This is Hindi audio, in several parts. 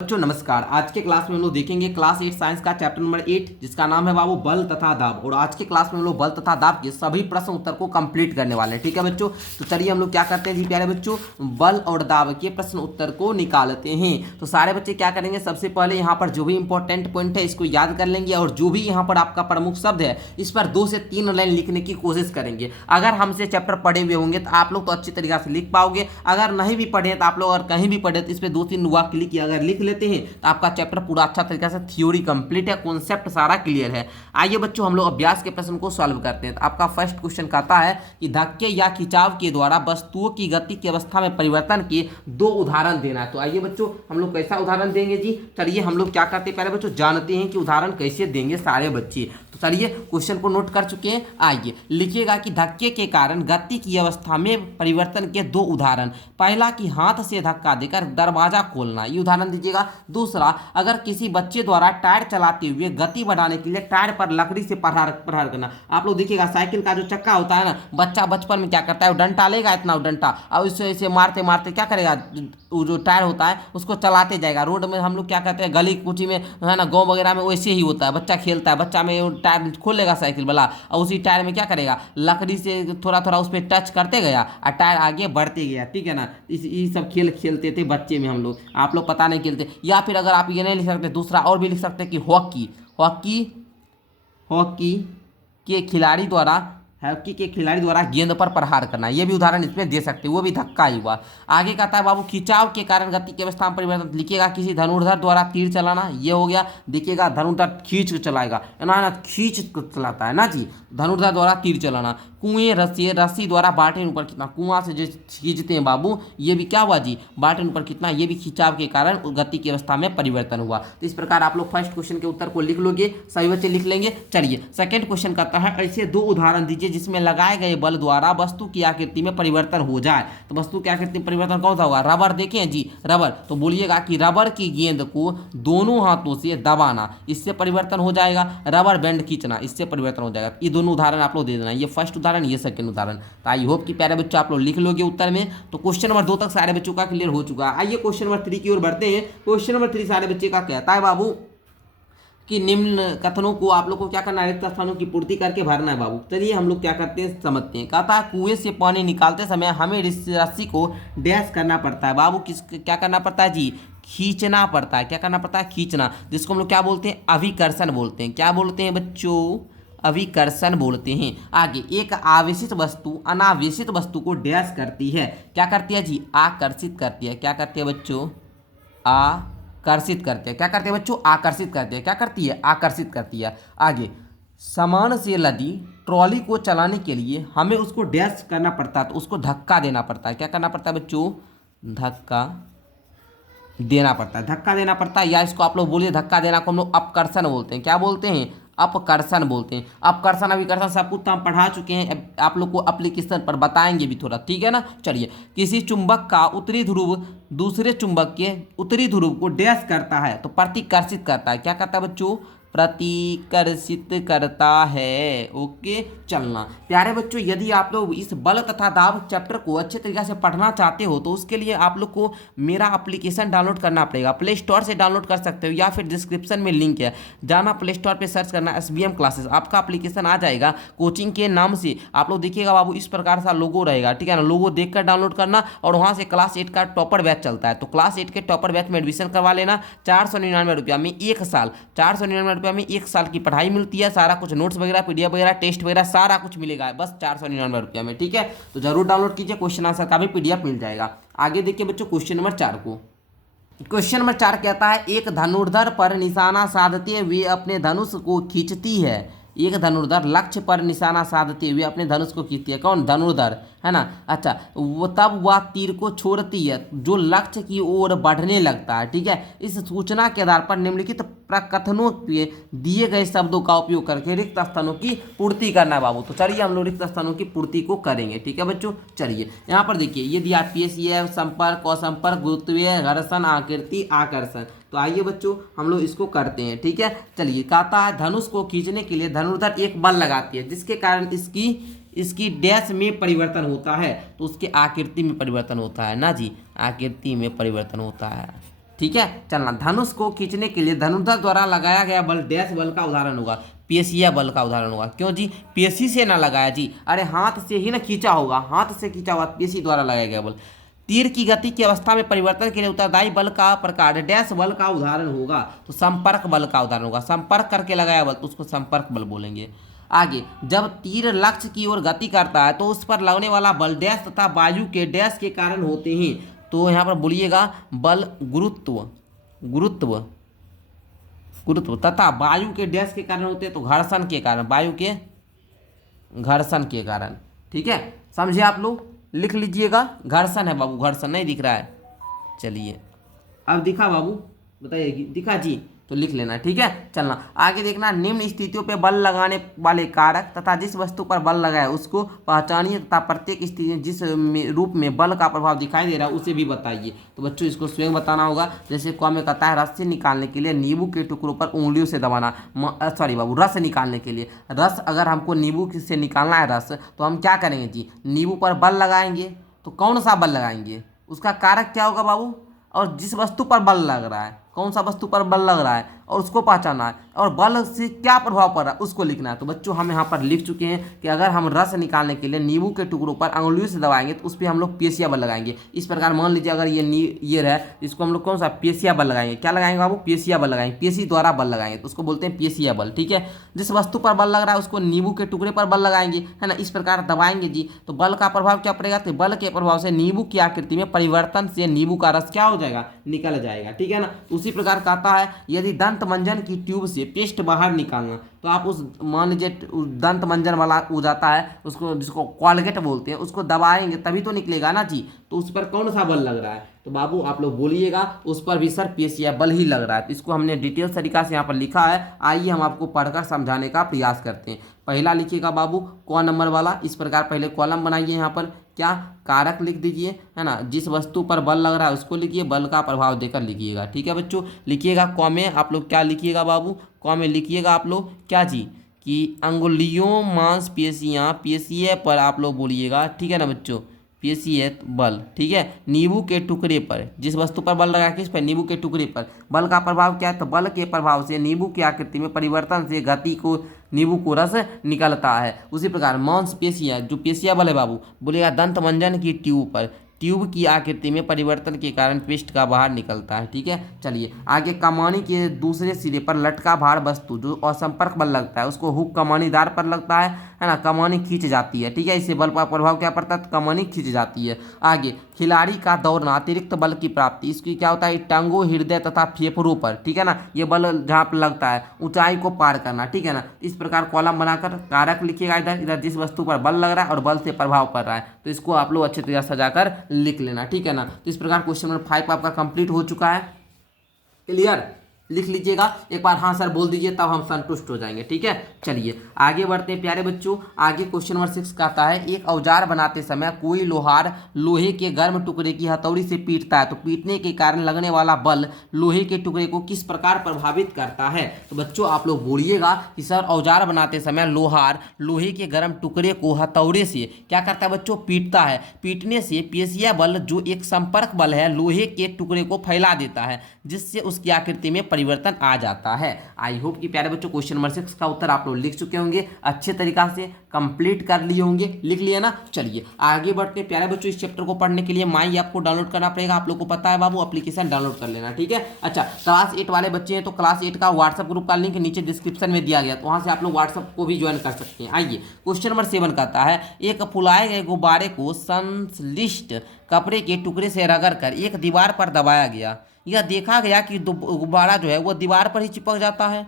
बच्चों नमस्कार। आज के क्लास में हम लोग देखेंगे क्लास 8 साइंस का चैप्टर नंबर 8 जिसका नाम है बाबू बल तथा दाब। और आज के क्लास में हम लोग बल तथा दाब के सभी प्रश्न उत्तर को कंप्लीट करने वाले हैं। ठीक है बच्चों, तो चलिए हम लोग क्या करते हैं जी प्यारे बच्चों, बल और दाब के प्रश्न उत्तर को निकालते हैं। तो सारे बच्चे क्या करेंगे, सबसे पहले यहाँ पर जो भी इंपॉर्टेंट पॉइंट है इसको याद कर लेंगे और जो भी यहाँ पर आपका प्रमुख शब्द है इस पर 2 से 3 लाइन लिखने की कोशिश करेंगे। अगर हमसे चैप्टर पढ़े हुए होंगे तो आप लोग तो अच्छी तरीके से लिख पाओगे, अगर नहीं भी पढ़े तो आप लोग अगर कहीं भी पढ़े तो इस पर 2-3 वाक्य लिख अगर लिख लेते हैं तो आपका चैप्टर पूरा अच्छा तरीके से थ्योरी कंप्लीट है, कॉन्सेप्ट सारा क्लियर है। आइए बच्चों हम लोग अभ्यास के प्रश्न को सॉल्व करते हैं। तो आपका फर्स्ट क्वेश्चन कहता है कि धक्के या खिंचाव के द्वारा वस्तुओं की गति की अवस्था में परिवर्तन के 2 उदाहरण देना है। तो आइए बच्चों हम लोग कैसा उदाहरण देंगे जी, चलिए हम लोग क्या करते हैं पहले बच्चों जानते हैं कि उदाहरण कैसे देंगे सारे बच्चे। तो चलिए क्वेश्चन को नोट कर चुके हैं, आइए लिखिएगा कि धक्के के कारण गति की अवस्था में परिवर्तन के 2 उदाहरण। पहला कि हाथ से धक्का देकर दरवाजा खोलना, ये उदाहरण दीजिएगा। दूसरा, अगर किसी बच्चे द्वारा टायर चलाते हुए गति बढ़ाने के लिए टायर पर लकड़ी से प्रहार करना। आप लोग देखिएगा साइकिल का जो चक्का होता है ना, बच्चा बचपन में क्या करता है, वो डंटा लेगा इतना डंटा और उससे ऐसे मारते मारते क्या करेगा, वो जो टायर होता है उसको चलाते जाएगा। रोड में हम लोग क्या कहते हैं, गली कुची में है ना, गाँव वगैरह में वैसे ही होता है। बच्चा खेलता है, बच्चा में टायर खोलेगा साइकिल वाला और उसी टायर में क्या करेगा, लकड़ी से थोड़ा थोड़ा उस पर टच करते गया और टायर आगे बढ़ते गया। ठीक है ना, ये सब खेल खेलते थे बच्चे में हम लोग, आप लोग पता नहीं खेलते। या फिर अगर आप ये नहीं लिख सकते, दूसरा और भी लिख सकते कि हॉकी हॉकी हॉकी हॉकी के खिलाड़ी द्वारा गेंद पर प्रहार करना, ये भी उदाहरण इसमें दे सकते हैं, वो भी धक्का ही हुआ। आगे कहता है बाबू खिंचाव के कारण गति की अवस्था में परिवर्तन, लिखिएगा किसी धनुर्धर द्वारा तीर चलाना, ये हो गया। देखिएगा धनुर्धर खींच के चलाएगा ना, खींच के चलाता है ना जी, धनुर्धर द्वारा तीर चलाना। कुएं रस्सी द्वारा बाल्टी ऊपर खींचना, कुआं से जो खींचते हैं बाबू, ये भी क्या हुआ जी, बाल्टी ऊपर खींचना, ये भी खिंचाव के कारण गति की अवस्था में परिवर्तन हुआ। तो इस प्रकार आप लोग फर्स्ट क्वेश्चन के उत्तर को लिख लोगे, सभी बच्चे लिख लेंगे। चलिए सेकंड क्वेश्चन कहता है ऐसे 2 उदाहरण दीजिए जिसमें लगाए गए बल द्वारा वस्तु की आकृति में परिवर्तन हो जाए। तो वस्तु की आकृति में परिवर्तन कौन सा होगा, रबर देखें जी, रबर। तो बोलिएगा कि रबर की गेंद को दोनों हाथों से दबाना, इससे परिवर्तन हो जाएगा। रबर बैंड खींचना, इससे परिवर्तन हो जाएगा। ये दोनों उदाहरण आप लोग दे देना, ये फर्स्ट उदाहरण, ये सेकंड उदाहरण। तो आई होप कि प्यारे बच्चों आप लोग लिख लोगे उत्तर में। तो क्वेश्चन नंबर 2 तक सारे बच्चों का क्लियर हो चुका है। आइए क्वेश्चन नंबर 3 की ओर बढ़ते हैं। क्वेश्चन नंबर 3 सारे बच्चे का कहता है बाबू कि निम्न कथनों को आप लोग को क्या करना है, रिक्त स्थानों की पूर्ति करके भरना है बाबू। चलिए हम लोग क्या करते हैं समझते हैं। कहता है कुएं से पानी निकालते समय हमें रस्सी को डैश करना पड़ता है बाबू, क्या करना पड़ता है जी, खींचना पड़ता है। क्या करना पड़ता है, खींचना, जिसको हम लोग क्या बोलते हैं, अभिकर्षण बोलते हैं। क्या बोलते हैं बच्चों, अभिकर्षण बोलते हैं। आगे, एक आवेशित वस्तु अनावेशित वस्तु को डैश करती है, क्या करती है जी, आकर्षित करती है। क्या करती है बच्चों, आकर्षित करते हैं। क्या करते हैं बच्चों, आकर्षित करते हैं। क्या करती है, आकर्षित करती है। आगे, सामान से लदी ट्रॉली को चलाने के लिए हमें उसको डैश करना पड़ता है, तो उसको धक्का देना पड़ता है। क्या करना पड़ता है बच्चों, धक्का देना पड़ता है, धक्का देना पड़ता है। या इसको आप लोग बोलिए, धक्का देना को हम लोग अपकर्षण बोलते हैं। क्या बोलते हैं, अपकर्षण बोलते हैं। अपकर्षण अभिकर्षण सब कुछ तो हम पढ़ा चुके हैं, आप लोग को एप्लीकेशन पर बताएंगे भी थोड़ा, ठीक है ना। चलिए, किसी चुंबक का उत्तरी ध्रुव दूसरे चुंबक के उत्तरी ध्रुव को डैश करता है, तो प्रतिकर्षित करता है। क्या करता है बच्चों, प्रतिकर्षित करता है। ओके, चलना प्यारे बच्चों, यदि आप लोग इस बल तथा दाब चैप्टर को अच्छे तरीके से पढ़ना चाहते हो तो उसके लिए आप लोग को मेरा एप्लीकेशन डाउनलोड करना पड़ेगा। प्ले स्टोर से डाउनलोड कर सकते हो या फिर डिस्क्रिप्शन में लिंक है, जाना प्ले स्टोर पर सर्च करना SBM क्लासेस, आपका एप्लीकेशन आ जाएगा। कोचिंग के नाम से आप लोग देखिएगा बाबू, इस प्रकार सा लोगो रहेगा, ठीक है ना। लोगो देखकर डाउनलोड करना और वहाँ से क्लास 8 का टॉपर बैच चलता है, तो क्लास 8 के टॉपर बैच में एडमिशन करवा लेना। 499 रुपया में 1 साल, 499 रुपया में 1 साल की पढ़ाई मिलती है। सारा कुछ नोट्स वगैरह, PDF वगैरह, टेस्ट वगैरह सारा कुछ मिलेगा बस 499 रुपया में, ठीक है। तो जरूर डाउनलोड कीजिए, क्वेश्चन आंसर का भी PDF मिल जाएगा। आगे देखिए बच्चों क्वेश्चन नंबर 4 को। क्वेश्चन नंबर 4 कहता है एक धनुर्धर पर निशाना साधते हुए अपने धनुष को खींचती है। एक धनुर्धर लक्ष्य पर निशाना साधते हुए अपने धनुष को खींचती है। कौन, धनुर्धर, है ना। अच्छा, वो तब वह तीर को छोड़ती है जो लक्ष्य की ओर बढ़ने लगता है, ठीक है। इस सूचना के आधार पर निम्नलिखित प्रकथनों पे दिए गए शब्दों का उपयोग करके रिक्त स्थानों की पूर्ति करना है बाबू। तो चलिए हम लोग रिक्त स्थानों की पूर्ति को करेंगे, ठीक है बच्चों। चलिए यहाँ पर देखिए, ये दिया PSE संपर्क, असंपर्क, गुरुत्वीय, घर्षण, आकृति, आकर्षण। तो आइए बच्चों हम लोग इसको करते हैं, ठीक है। चलिए, कहता है धनुष को खींचने के लिए धनुर्धर एक बल लगाती है जिसके कारण इसकी डैश में परिवर्तन होता है, तो उसके आकृति में परिवर्तन होता है ना जी, आकृति में परिवर्तन होता है। ठीक है। चलना, धनुष को खींचने के लिए धनुर्धर द्वारा लगाया गया बल डैश बल का उदाहरण होगा, पेशिया बल का उदाहरण होगा। क्यों जी, पेशी से ना लगाया जी, अरे हाथ से ही ना खींचा होगा, हाथ से खींचा हुआ, पेशी द्वारा लगाया गया बल। तीर की गति की अवस्था में परिवर्तन के लिए उत्तरदायी बल का प्रकार डैश बल का उदाहरण होगा, तो संपर्क बल का उदाहरण होगा। संपर्क करके लगाया बल तो उसको संपर्क बल बोलेंगे। आगे, जब तीर लक्ष्य की ओर गति करता है तो उस पर लगने वाला बल डैश तथा वायु के डैश के कारण होते हैं, तो यहाँ पर बोलिएगा बल गुरुत्व, गुरुत्व, गुरुत्व तथा वायु के डैश के कारण होते हैं, तो घर्षण के कारण, वायु के घर्षण के कारण। ठीक है, समझे आप लोग, लिख लीजिएगा। घर्षण है बाबू, घर्षण नहीं दिख रहा है। चलिए, अब दिखा बाबू, बताइए दिखा जी, तो लिख लेना। ठीक है, चलना आगे देखना। निम्न स्थितियों पे बल लगाने वाले कारक तथा जिस वस्तु पर बल लगा है उसको पहचानिए तथा प्रत्येक स्थिति में जिस रूप में बल का प्रभाव दिखाई दे रहा है उसे भी बताइए। तो बच्चों इसको स्वयं बताना होगा। जैसे कॉम में कहता है रस निकालने के लिए नींबू के टुकड़ों पर उंगलियों से दबाना, सॉरी बाबू, रस निकालने के लिए, रस अगर हमको नींबू से निकालना है रस, तो हम क्या करेंगे जी, नींबू पर बल लगाएंगे। तो कौन सा बल लगाएंगे, उसका कारक क्या होगा बाबू, और जिस वस्तु पर बल लग रहा है, कौन सा वस्तु पर बल लग रहा है और उसको पहचानना है, और बल से क्या प्रभाव पड़ रहा है उसको लिखना है। तो बच्चों हम यहाँ पर लिख चुके हैं कि अगर हम रस निकालने के लिए नींबू के टुकड़ों पर अंगुलियों से दबाएंगे तो उस पर हम लोग पेशिया बल लगाएंगे। इस प्रकार मान लीजिए अगर ये रहे, इसको हम लोग कौन सा पेशिया बल लगाएंगे, क्या लगाएंगे बाबू, पेशिया बल लगाएंगे, पेशी द्वारा बल लगाएंगे, तो उसको बोलते हैं पेशिया बल। ठीक है, जिस वस्तु पर बल लग रहा है उसको नींबू के टुकड़े पर बल लगाएंगे, है ना, इस प्रकार दबाएंगे जी, तो बल का प्रभाव क्या पड़ेगा, तो बल के प्रभाव से नींबू की आकृति में परिवर्तन से नींबू का रस क्या हो जाएगा, निकल जाएगा। ठीक है ना। उसी प्रकार कहता है यदि दंत मंजन की ट्यूब से पेस्ट बाहर निकालना, तो आप उस मान लीजिए दंत मंजन वाला हो जाता है उसको, जिसको कॉलगेट बोलते हैं, उसको दबाएंगे तभी तो निकलेगा ना जी, तो उस पर कौन सा बल लग रहा है, तो बाबू आप लोग बोलिएगा उस पर भी सर पेशिया बल ही लग रहा है। तो इसको हमने डिटेल्स तरीका से यहाँ पर लिखा है, आइए हम आपको पढ़कर समझाने का प्रयास करते हैं। पहला लिखिएगा बाबू क नंबर वाला, इस प्रकार पहले कॉलम बनाइए, यहाँ पर क्या कारक लिख दीजिए, है ना, जिस वस्तु पर बल लग रहा है उसको लिखिए, बल का प्रभाव देकर लिखिएगा। ठीक है बच्चों, लिखिएगा। क में आप लोग क्या लिखिएगा बाबू, क में लिखिएगा आप लोग क्या जी, कि अंगुलियों मांसपेशियां, पेशिये पर आप लोग बोलिएगा। ठीक है ना बच्चों, पेशीय बल। ठीक है, नींबू के टुकड़े पर, जिस वस्तु पर बल लगा, किस पर, नींबू के टुकड़े पर, बल का प्रभाव क्या है, तो बल के प्रभाव से नींबू की आकृति में परिवर्तन से गति को, नींबू को रस निकलता है। उसी प्रकार मांसपेशियां, जो पेशिया बल है बाबू, बोलेगा दंत मंजन की ट्यूब पर, ट्यूब की आकृति में परिवर्तन के कारण पेस्ट का बाहर निकलता है। ठीक है, चलिए आगे। कमानी के दूसरे सिरे पर लटका भार वस्तु जो असंपर्क बल लगता है उसको हुक कमानीदार पर लगता है ना, कमानी खींच जाती है। ठीक है, इससे बल का प्रभाव क्या पड़ता है, कमानी खींच जाती है। आगे, खिलाड़ी का दौड़ना अतिरिक्त बल की प्राप्ति, इसकी क्या होता है, टांगों, हृदय तथा फेफड़ों पर, ठीक है ना, ये बल जहाँ पर लगता है, ऊंचाई को पार करना। ठीक है ना, इस प्रकार कॉलम बनाकर कारक लिखिएगा, इधर इधर जिस वस्तु पर बल लग रहा है और बल से प्रभाव पड़ रहा है, तो इसको आप लोग अच्छी तरह सजाकर लिख लेना। ठीक है ना, तो इस प्रकार क्वेश्चन नंबर 5 आपका कंप्लीट हो चुका है। क्लियर, लिख लीजिएगा एक बार, हाँ सर बोल दीजिए, तब हम संतुष्ट हो जाएंगे। ठीक है, चलिए आगे बढ़ते हैं प्यारे बच्चों। आगे क्वेश्चन नंबर 6 कहता है एक औजार बनाते समय कोई लोहार लोहे के गर्म टुकड़े की हथौड़ी से पीटता है, तो पीटने के कारण लगने वाला बल लोहे के टुकड़े को किस प्रकार प्रभावित करता है। तो बच्चों आप लोग बोलिएगा कि सर औजार बनाते समय लोहार लोहे के गर्म टुकड़े को हथौड़े से क्या करता है बच्चों, पीटता है। पीटने से पेशिया बल जो एक संपर्क बल है लोहे के टुकड़े को फैला देता है, जिससे उसकी आकृति में परिवर्तन आ जाता है। आई होप कि प्यारे बच्चों क्वेश्चन नंबर 6 का उत्तर आप लोग लिख चुके होंगे, अच्छे तरीका से कंप्लीट कर लिए होंगे, लिख लिया ना। चलिए आगे बढ़ते हैं प्यारे बच्चों। इस चैप्टर को पढ़ने के लिए माई आपको डाउनलोड करना पड़ेगा, आप लोग को पता है बाबू, एप्लीकेशन डाउनलोड कर लेना। ठीक है, अच्छा क्लास 8 वाले बच्चे हैं तो क्लास 8 का व्हाट्सएप ग्रुप का लिंक नीचे डिस्क्रिप्शन में दिया गया, तो वहां से आप लोग व्हाट्सएप को भी ज्वाइन कर सकते हैं। आइए क्वेश्चन नंबर 7 कहता है एक फुलाए गए गुब्बारे को संश्लिष्ट कपड़े के टुकड़े से रगड़कर एक दीवार पर दबाया गया, यह देखा गया कि गुब्बारा जो है वो दीवार पर ही चिपक जाता है।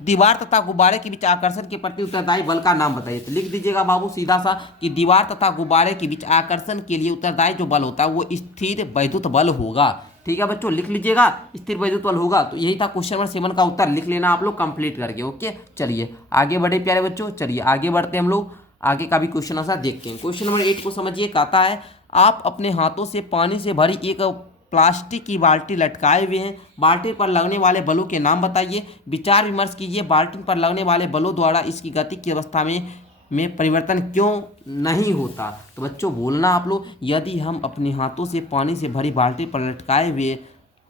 दीवार तथा गुब्बारे के बीच आकर्षण के प्रति उत्तरदायी बल का नाम बताइए। तो लिख दीजिएगा बाबू सीधा सा कि दीवार तथा गुब्बारे के बीच आकर्षण के लिए उत्तरदायी जो बल होता है वो स्थिर वैद्युत बल होगा। ठीक है बच्चों, लिख लीजिएगा स्थिर वैद्युत बल होगा। तो यही था क्वेश्चन नंबर 7 का उत्तर, लिख लेना आप लोग कंप्लीट करके। ओके, चलिए आगे बढ़े प्यारे बच्चों, चलिए आगे बढ़ते हैं हम लोग, आगे का भी क्वेश्चन आंसर देखते हैं। क्वेश्चन नंबर 8 को समझिए, कहता है आप अपने हाथों से पानी से भरी एक प्लास्टिक की बाल्टी लटकाए हुए हैं, बाल्टी पर लगने वाले बलों के नाम बताइए, विचार विमर्श कीजिए बाल्टी पर लगने वाले बलों द्वारा इसकी गति की अवस्था में परिवर्तन क्यों नहीं होता। तो बच्चों बोलना आप लोग, यदि हम अपने हाथों से पानी से भरी बाल्टी पर लटकाए हुए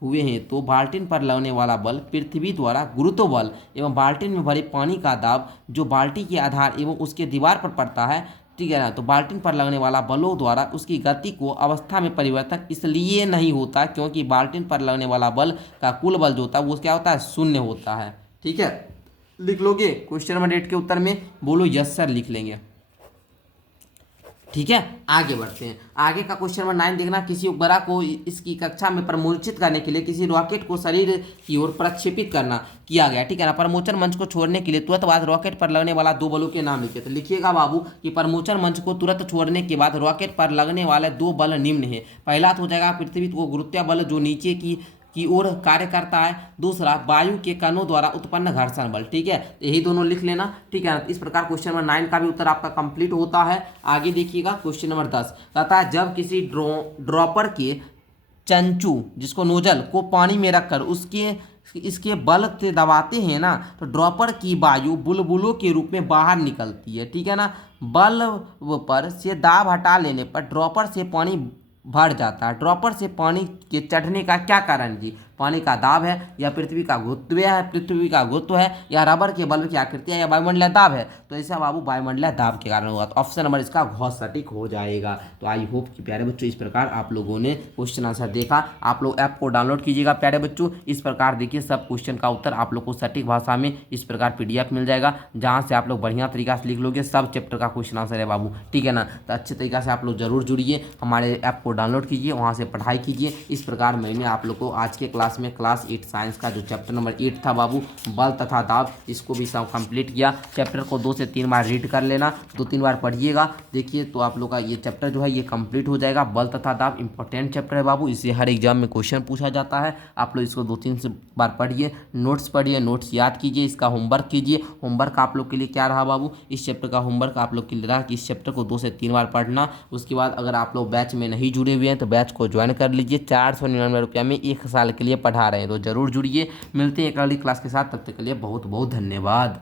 हुए हैं तो बाल्टीन पर लगने वाला बल पृथ्वी द्वारा गुरुत्व बल एवं बाल्टीन में भरे पानी का दाब जो बाल्टी के आधार एवं उसके दीवार पर पड़ता है, ठीक है ना। तो बाल्टीन पर लगने वाला बलों द्वारा उसकी गति को अवस्था में परिवर्तन इसलिए नहीं होता क्योंकि बाल्टीन पर लगने वाला बल का कुल बल जो होता है वो क्या होता है, शून्य होता है। ठीक है, लिख लोगे क्वेश्चन नंबर 8 के उत्तर में, बोलो यस सर लिख लेंगे। ठीक है, आगे बढ़ते हैं। आगे का क्वेश्चन नंबर 9 देखना, किसी उपग्रह को इसकी कक्षा में प्रमोचित करने के लिए किसी रॉकेट को शरीर की ओर प्रक्षेपित करना किया गया, ठीक है ना। प्रमोचन मंच को छोड़ने के लिए तुरंत बाद रॉकेट पर लगने वाला दो बलों के नाम लिखिए। तो लिखिएगा बाबू कि प्रमोचन मंच को तुरंत छोड़ने के बाद रॉकेट पर लगने वाले दो बल निम्न है। पहला तो हो जाएगा पृथ्वी को गुरुत्व बल जो नीचे की ओर कार्य करता है। दूसरा वायु के कणों द्वारा उत्पन्न घर्षण बल, ठीक है। यही दोनों लिख लेना, ठीक है। इस प्रकार क्वेश्चन नंबर 9 का भी उत्तर आपका कंप्लीट होता है। आगे देखिएगा क्वेश्चन नंबर 10 कहता है जब किसी ड्रॉपर के चंचू जिसको नोजल को पानी में रखकर इसके बल से दबाते हैं ना तो ड्रॉपर की वायु बुलबुलों के रूप में बाहर निकलती है, ठीक है ना। बल्ब पर से दाब हटा लेने पर ड्रॉपर से पानी भर जाता है। ड्रॉपर से पानी के चढ़ने का क्या कारण जी? पानी का दाब है या पृथ्वी का गुरुत्व है या रबर के बल्ब की आकृति है या वायुमंडलीय दाब है? तो ऐसा बाबू वायुमंडलीय दाब के कारण होगा। तो ऑप्शन नंबर इसका घ सटीक हो जाएगा। तो आई होप कि प्यारे बच्चों इस प्रकार आप लोगों ने क्वेश्चन आंसर देखा। आप लोग ऐप को डाउनलोड कीजिएगा प्यारे बच्चों। इस प्रकार देखिए सब क्वेश्चन का उत्तर आप लोग को सटीक भाषा में इस प्रकार PDF मिल जाएगा, जहाँ से आप लोग बढ़िया तरीका से लिख लोगे। सब चैप्टर का क्वेश्चन आंसर है बाबू, ठीक है ना। तो अच्छे तरीका से आप लोग जरूर जुड़िए, हमारे ऐप को डाउनलोड कीजिए, वहाँ से पढ़ाई कीजिए। इस प्रकार मैंने आप लोग को आज के क्लास में क्लास 8 साइंस का जो चैप्टर नंबर 8 था बाबू बल तथा दाब, इसको भी सब कंप्लीट किया। चैप्टर को 2 से 3 बार रीड कर लेना, 2-3 बार पढ़िएगा। देखिए तो आप लोग का ये चैप्टर जो है ये कंप्लीट हो जाएगा। बल तथा दाब इंपॉर्टेंट चैप्टर है बाबू, इससे हर एग्जाम में क्वेश्चन पूछा जाता है। आप लोग इसको 2-3 बार पढ़िए, नोट्स पढ़िए, नोट्स याद कीजिए, इसका होमवर्क कीजिए। होमवर्क आप लोग के लिए क्या रहा बाबू? इस चैप्टर का होमवर्क आप लोग के लिए रहा कि इस चैप्टर को 2 से 3 बार पढ़ना। उसके बाद अगर आप लोग बैच में नहीं जुड़े हुए हैं तो बैच को ज्वाइन कर लीजिए। 499 रुपया में 1 साल के लिए पढ़ा रहे हैं, तो जरूर जुड़िए। मिलते हैं एक अगली क्लास के साथ, तब तक के लिए बहुत बहुत धन्यवाद।